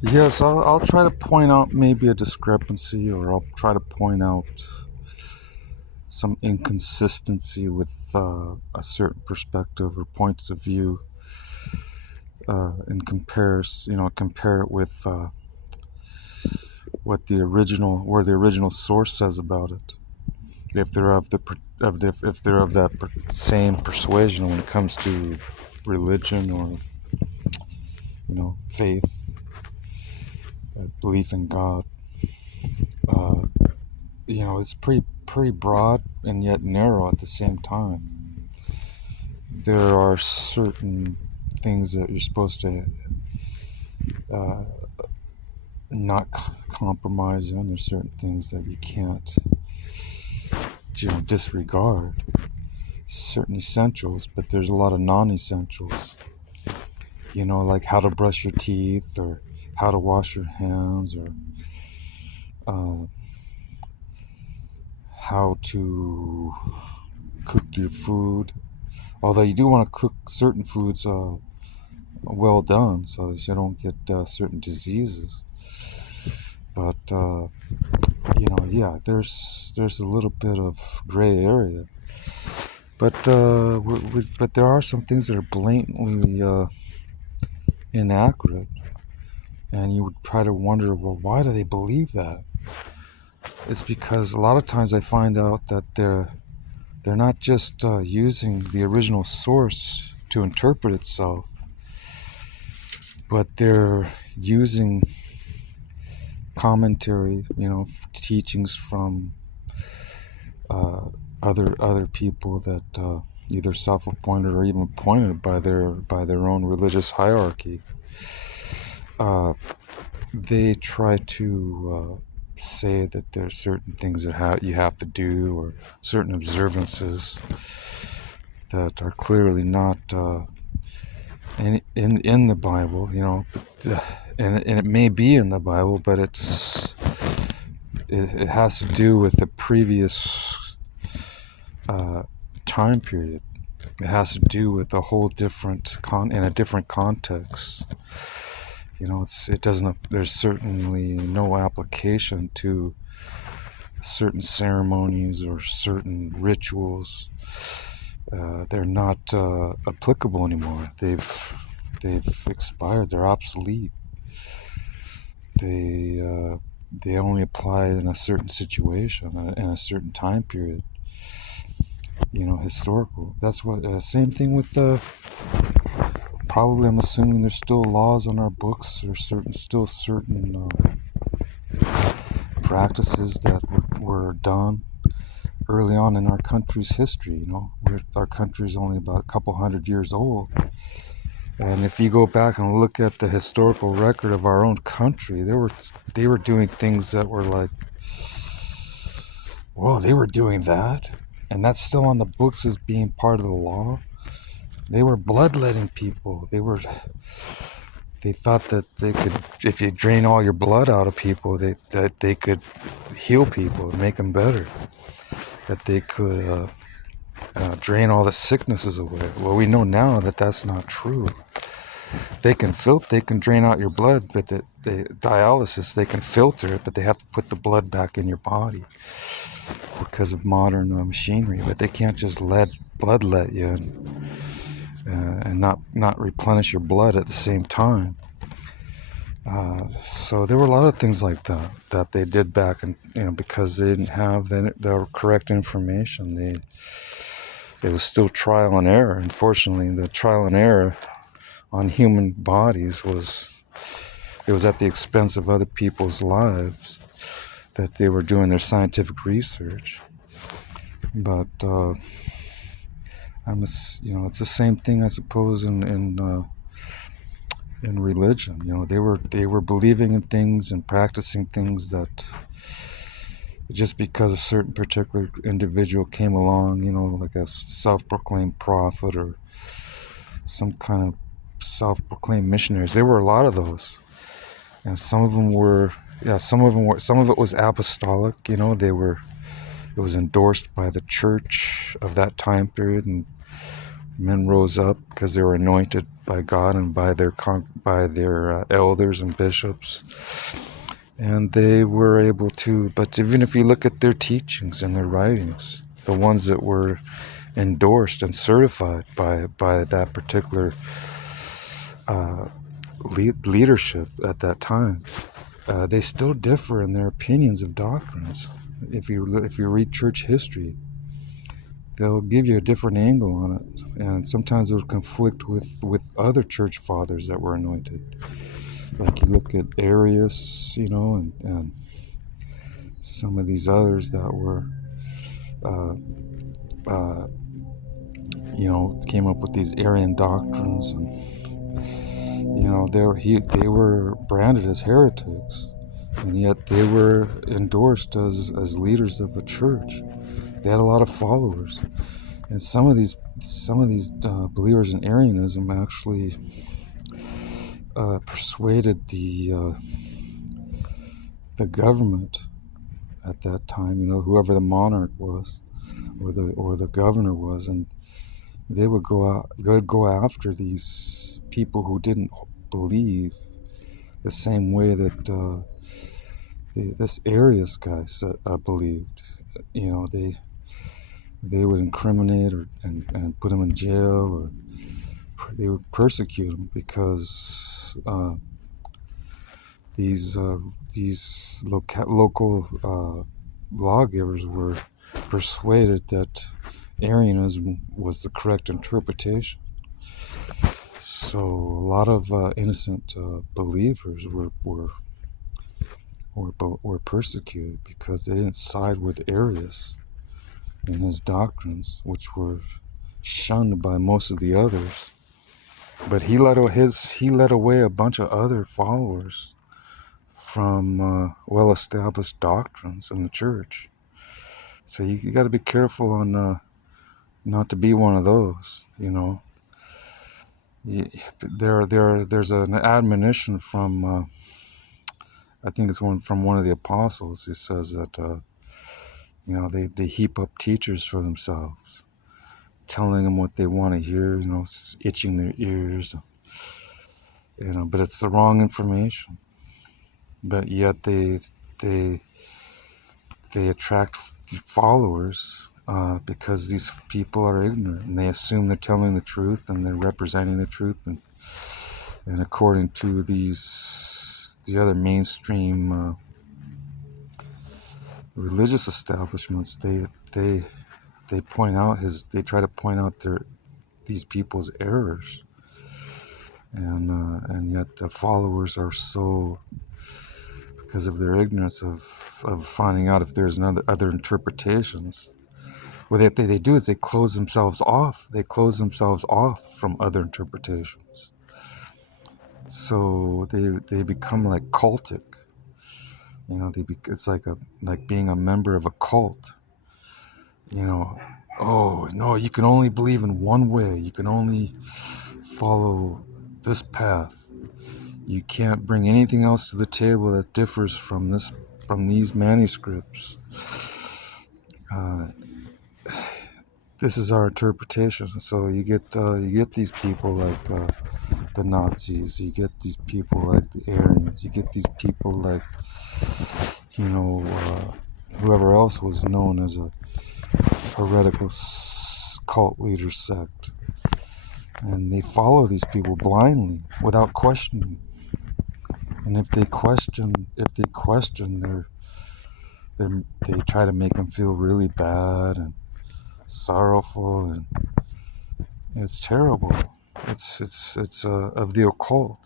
Yes, I'll try to point out maybe a discrepancy, or I'll try to point out some inconsistency with a certain perspective or points of view, and compare it with where the original source says about it. If they're of the if they're of that same persuasion when it comes to religion, or faith, belief in God. Uh, it's pretty broad and yet narrow at the same time. There are certain things that you're supposed to uh, not compromise in. There's certain things that you can't disregard. Certain essentials, but there's a lot of non-essentials. Like how to brush your teeth, or how to wash your hands, or uh, how to cook your food. Although you do want to cook certain foods well done, so that you don't get certain diseases. But yeah, there's a little bit of gray area. But but there are some things that are blatantly inaccurate, and you would try to wonder, well, why do they believe that? It's because a lot of times I find out that they're not just using the original source to interpret itself, but they're using commentary, teachings from uh, other people that either self-appointed or even appointed by their own religious hierarchy. Uh, they try to say that there's certain things that you have to do, or certain observances that are clearly not in the Bible, and it may be in the Bible, but it has to do with the previous time period. It has to do with a whole different in a different context. It doesn't. There's certainly no application to certain ceremonies or certain rituals. They're not applicable anymore. They've expired. They're obsolete. They they only apply in a certain situation, in a certain time period. Historical. That's what. Same thing with probably. I'm assuming there's still laws on our books, or certain practices that were done early on in our country's history. Our country's only about a couple hundred years old. And if you go back and look at the historical record of our own country, they were doing things that were like, whoa, they were doing that, and that's still on the books as being part of the law. They were bloodletting people. They thought that they could, if you drain all your blood out of people, that they could heal people and make them better. That they could drain all the sicknesses away. Well, we know now that that's not true. They can drain out your blood, but the dialysis, they can filter it, but they have to put the blood back in your body because of modern machinery. But they can't just bloodlet you and not replenish your blood at the same time. So there were a lot of things like that they did back, and because they didn't have the correct information, it was still trial and error. Unfortunately, the trial and error on human bodies was at the expense of other people's lives, that they were doing their scientific research. But it's the same thing, I suppose, in religion. They were believing in things and practicing things that, just because a certain particular individual came along, like a self-proclaimed prophet or some kind of self-proclaimed missionaries. There were a lot of those, and some of it was apostolic. It was endorsed by the church of that time period, and Men rose up because they were anointed by God and by their elders and bishops, and they were able to. But even if you look at their teachings and their writings, the ones that were endorsed and certified by that particular uh, leadership at that time, they still differ in their opinions of doctrines. If you read church history, they'll give you a different angle on it, and sometimes it'll conflict with other church fathers that were anointed. Like you look at Arius, and some of these others that were, uh, uh, came up with these Arian doctrines, and they were branded as heretics, and yet they were endorsed as leaders of a church. They had a lot of followers, and some of these believers in Arianism actually persuaded the government at that time, whoever the monarch was, or the governor was, and they would go after these people who didn't believe the same way that this Arius guy believed. They would incriminate and put him in jail, or they would persecute him because these local lawgivers were persuaded that Arianism was the correct interpretation. So a lot of innocent believers were persecuted because they didn't side with Arius and his doctrines, which were shunned by most of the others. But he led away a bunch of other followers from well-established doctrines in the church. So you got to be careful on not to be one of those. There's an admonition from I think it's one of the apostles who says that they heap up teachers for themselves, telling them what they want to hear, itching their ears, but it's the wrong information. But yet they attract followers because these people are ignorant, and they assume they're telling the truth and they're representing the truth, and according to the other mainstream religious establishments, they try to point out these people's errors, and yet the followers are so, because of their ignorance of finding out if there's other interpretations. What they do is they close themselves off. They close themselves off from other interpretations. So they become like cultic. It's like being a member of a cult. Oh no, you can only believe in one way. You can only follow this path. You can't bring anything else to the table that differs from these manuscripts. This is our interpretation. So you get these people like the Nazis. You get these people like the Aryans. You get these people like whoever else was known as a heretical cult leader sect, and they follow these people blindly without questioning. And if they question, they try to make them feel really bad and sorrowful, and it's terrible. It's of the occult.